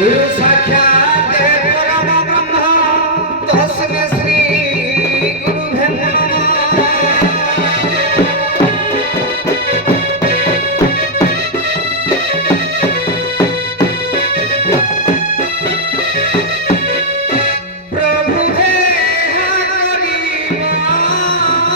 गुरु साक्षात परम ब्रह्म तस्मै श्री गुरुभ्यो नमः। प्रभु हे हरि नाम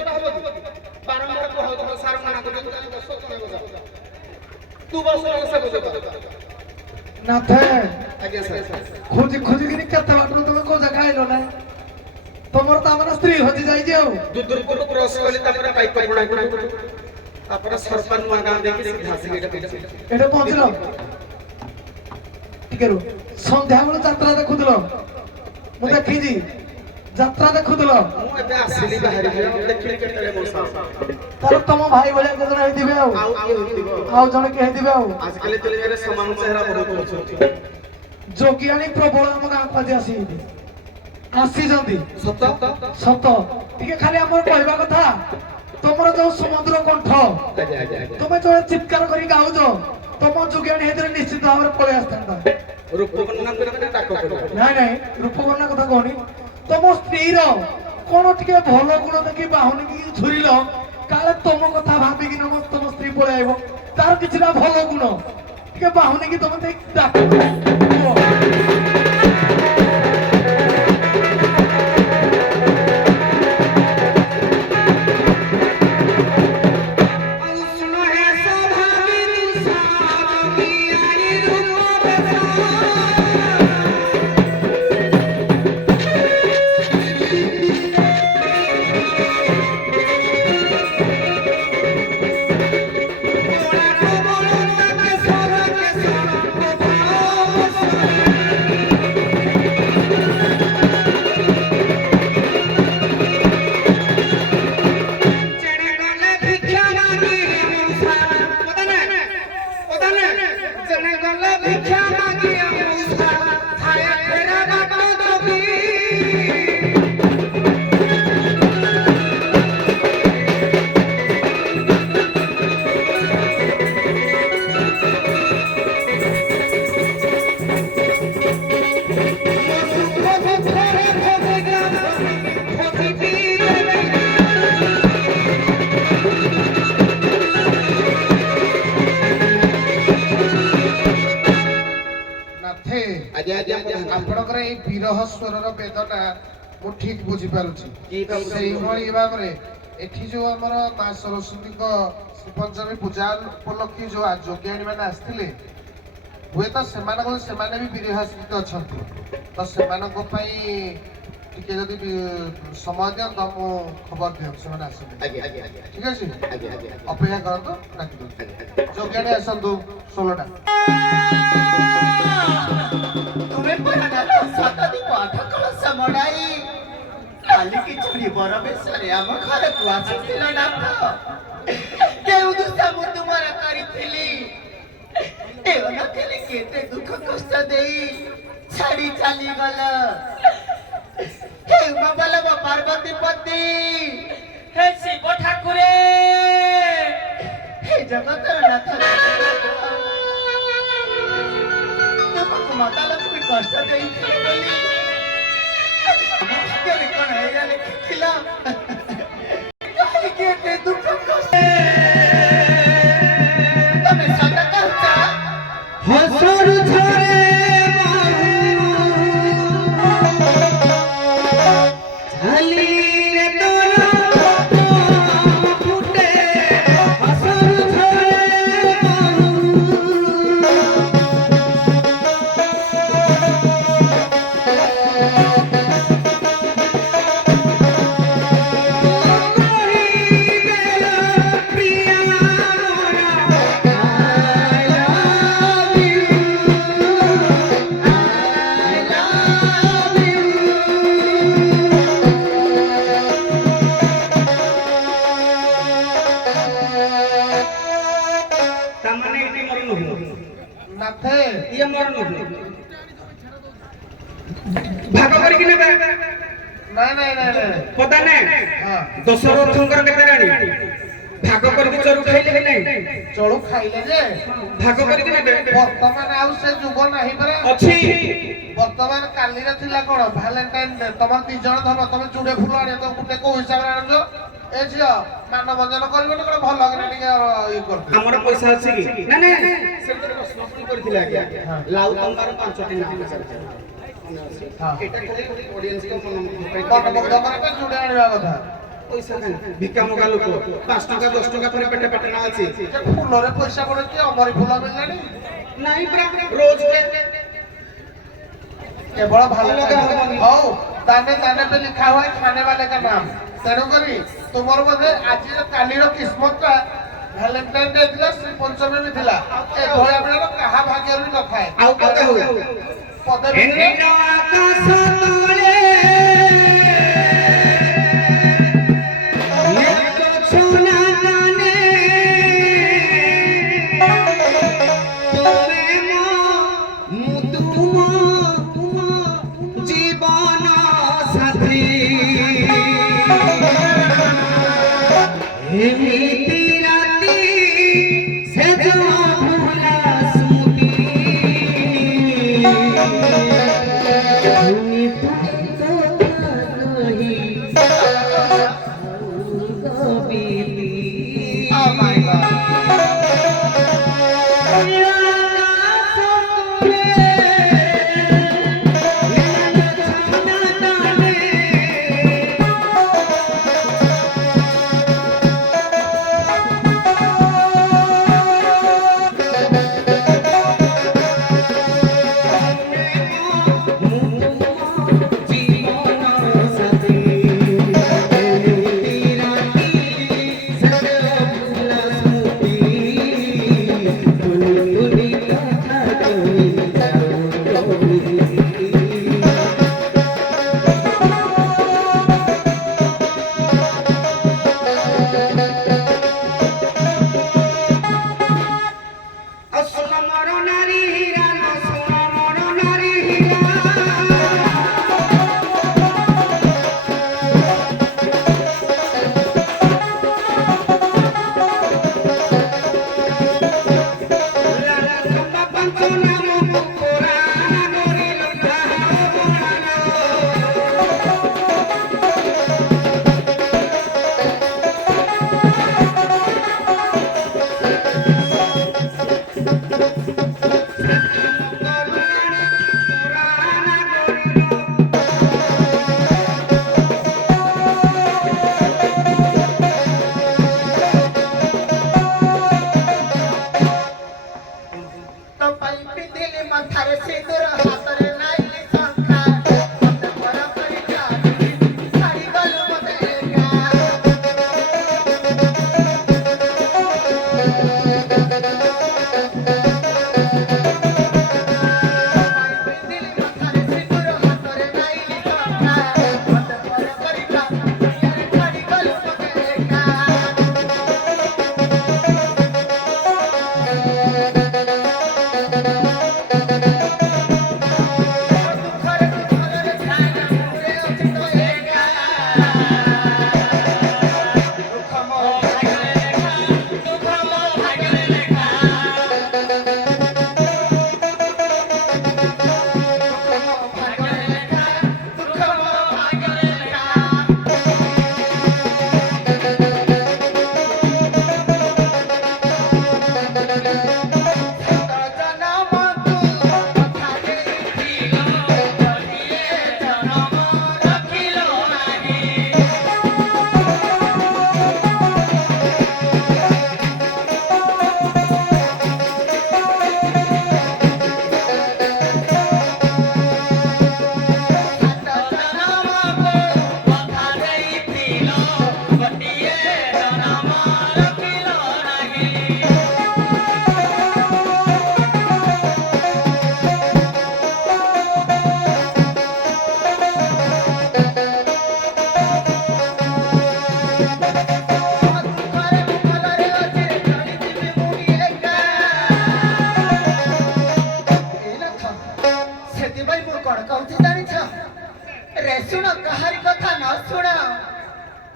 ଯୋଉଟା ହବ ବାରମ୍ବାର କହୁଥିବ ସାର ମନା କରୁଛନ୍ତି ବସ ତମେ ବସ ତୁ ବସ ନାଥେ ଆଜ୍ଞା ସାର୍ ଖୋଜିକିନି କେତେ ବାଟରୁ ତମେ କୋଉ ଜାଗା ଆଇଲ ନା ତମର ତ ଆମର ସ୍ତ୍ରୀ ହଜି ଯାଇଛି ଆଉ ଦୁଦୁରପୁର କ୍ରସ କଲି ତାପରେ ପାଇପ ପଣା ତାପରେ ସରପାନ ନୂଆ ଗାଁ ଦେଇକି ସିଧା ଆସିକି ଏଟା ପହଞ୍ଚିଲ ଟିକେ ରୁ ସନ୍ଧ୍ୟାବେଳୁ ଯାତ୍ରା ଦେଖୁଥିଲ ମୁଁ ଦେଖିଛି ଯାତ୍ରା ଦେଖୁଥିଲ ମୁଁ ଏବେ ଆସିଲି ବାହାରି ଦେଖିଲି କେତେବେଳେ ବର୍ଷା ତାର ତମ ଭାଇ ଭଳିଆ କେତେ ଜଣ ହେଇଥିବେ ଆଉ ଆଉ ଜଣେ କିଏ ହେଇଥିବେ ଆଉ ଆଜିକାଲି ଦୁନିଆରେ ସମାନ ଚେହେରା ବହୁତ ଅଛନ୍ତି ଯୋଗିଆଣୀ ପ୍ରବଳ ଆମ ଗାଁକୁ ଆଜି ଆସିଛନ୍ତି ସତ ସତ ଟିକେ ଖାଲି ଆମର କହିବା କଥା ତମର ଯୋଉ ସମୁଦ୍ର କଣ୍ଠ ତମେ ଯୋଉ ଚିତ୍କାର କରି ଗାଉଛ ତମ ଯୋଗିଆଣୀ ହେଇଥିଲେ ନିଶ୍ଚିତ ଭାବରେ ପଳେଇ ଆସିଥାନ୍ତା ନାଇଁ ନାଇଁ ରୂପକର୍ଣ୍ଣା କଥା କହୁନି ତମ ସ୍ତ୍ରୀର କଣ ଟିକେ ଭଲ ଗୁଣ ଦେଖି ବାହୁନି କି ଝୁରିଲ କାଳେ ତମ କଥା ଭାବିକି ତମ ସ୍ତ୍ରୀ ପଳେଇ ଆଇବ ତାର କିଛିଟା ଭଲ ଗୁଣ ଟିକେ ବାହୁନି କି ତମେ ଡାକ ଆପଣଙ୍କର ଏଇ ବିରହ ସ୍ୱରର ବେଦନା ମୁଁ ଠିକ ବୁଝିପାରୁଛି ସେଇଭଳି ଭାବରେ ଏଠି ଯୋଉ ଆମର ମା ସରସ୍ୱତୀଙ୍କ ଶ୍ରୀପଞ୍ଚମୀ ପୂଜା ଉପଲକ୍ଷେ ଯୋଉ ଯୋଗିଆଣୀ ମାନେ ଆସିଥିଲେ ହୁଏତ ସେମାନେ ବି ବିରହାସ୍ପିତ ଅଛନ୍ତି ତ ସେମାନଙ୍କ ପାଇଁ ଟିକେ ଯଦି ସମୟ ଦିଅନ୍ତ ମୁଁ ଖବର ଦିଅନ୍ତୁ ସେମାନେ ଆସନ୍ତୁ ଠିକ ଅଛି ଅପେକ୍ଷା କରନ୍ତୁ ଡାକି ଦଉଛି ଯୋଗିଆଣୀ ଆସନ୍ତୁ 16ଟା तुम्हें पराना सतदी पाठ कलश मडाई काली की चुरी बरबेसरे आम घर को आसीथिल नाथ केउ दुसा मु तुमर करिथिली एव नथिले केते दुख कष्ट देई छाड़ी चाली गल हे बाबाला पार्वती पति हे शिव ठाकुरे हे जगतर नाथ माता लक्ष्मी कष्ट ଦେଇଥିଲେ ବୋଲି ଭାଗ୍ୟରେ କଣ ଏଇଆ ଲେଖିଥିଲା କାହିଁକି ଏତେ ଦୁଃଖ କଷ୍ଟ ତମେ ସତ କହୁଛ ହସରୁ ଝରେ ଝାଲିରେ ତୋର ଫୁଟେ ହସରୁ ଝରେ भाग करके नेबे ନାଇଁ पता ने दशरथंकर केते राणी भाग करके चरु खाइले कि नहीं ଚଳୁ ଖାଇଲେ ଯେ भाग करके नेबे ବର୍ତ୍ତମାନ ଆଉ ସେ ଯୁଗ ନାହିଁ ପରା अछि ବର୍ତ୍ତମାନ କାଲିରେ ଥିଲା କଣ ଭାଲେଣ୍ଟାଇନ ଡେ ତମର 2 ଜଣ ଧର ତମେ ଚୁଡେ ଫୁଲ ଆଣିବ ତ ଗୋଟେ କୋଉ ହିସାବରେ ଆଣୁଛ ଏ ଝିଅ ମାନଭଞ୍ଜନ କରିବନି କଣ ଭଲ କରି ଟିକେ ଇଏ କରୁଛୁ ଆମର ପଇସା ଅଛି କି ନା ନା ସେତରେ ପ୍ରଶ୍ନ କରିଥିଲେ ଆଜ୍ଞା ଲାଉ ତମ୍ବାର 5ଟି ନାମ ଏଟା ଖାଲି ଅଡିଏନ୍ସ କୁ ମନ ମୁଗ୍ଧ କରିବା ପାଇଁ ଚୁଡେ ଆଣିବା କଥା পয়সা নাই ভিক্ষা মগা লোক 5 টাকা 10 টাকা করে পেটে পেটে না আছে ফুলরে পয়সা পড়েছি অমরি ফুল মিললানি নাই পুরা রোজ केवल भालो हो ताने ताने पे लिखा हुआ है खाने वाले का नाम तेणु करी तुमर बोधे आज कालीर किस्मतटा वैलेंटाइन डे थिला श्री पंचमी भी थिला ए भया बेला कहा भाग्य रि न थाए आउ कते हो पदे एनो आकाश तले एक सोना नाने तोरे मुतुम जीवन साथी एमिति राती से जो भूला स्मृति धुनी तो नहीं कबीती ओ माय गॉड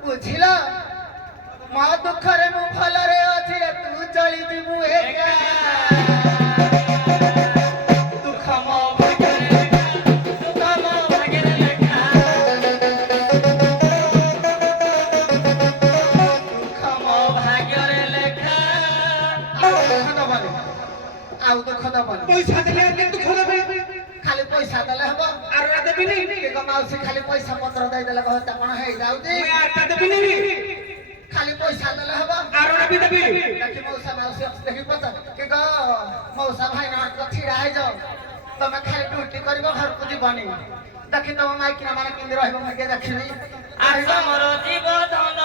ବୁଝିଲ ମୋ ଦୁଃଖରେ ମୁଁ ଭଲରେ ଅଛି ତୁ ଚଳି ଯିବୁ ଏକା ଦୁଃଖ ମୋ ଭାଗ୍ୟରେ ଲେଖା ଦୁଃଖ ମୋ ଭାଗ୍ୟରେ ଲେଖା ଦୁଃଖ ମୋ ଭାଗ୍ୟରେ ଲେଖା ଆଉ ଦୁଃଖ ଦବନି ପଇସା ଦେଲେ ଦୁଃଖ ଦେବେ ଖାଲି ପଇସା ଦେଲେ ହବ ଆରଟା ଦେବିନି କି ଗ ମାଉସୀ ଖାଲି ପଇସା ପତ୍ର ଦେଇଦେଲେ ଘରଟା କଣ ହେଇଯାଉଛି ମୁଁ ଆରଟା ଦେବିନି ଖାଲି ପଇସା ଦେଲେ ହବ ଆରଟା ବି ଦେବି ଦେଖି ମଉସା ମାଉସୀ ଅଛି ଦେଖି ପଚ କି ଗ ମଉସା ଭାଇନା ଛିଡା ହେଇଯାଅ ତମେ ଖାଲି ଡ୍ୟୁଟି କରିବ ଘରକୁ ଯିବନି ଦେଖି ତମ ମାଇକିନା ମାନେ କେମିତି ରହିବ ମୁଁ ଟିକେ ଦେଖିବି ଆସ ମୋର ଜୀବ ଧନ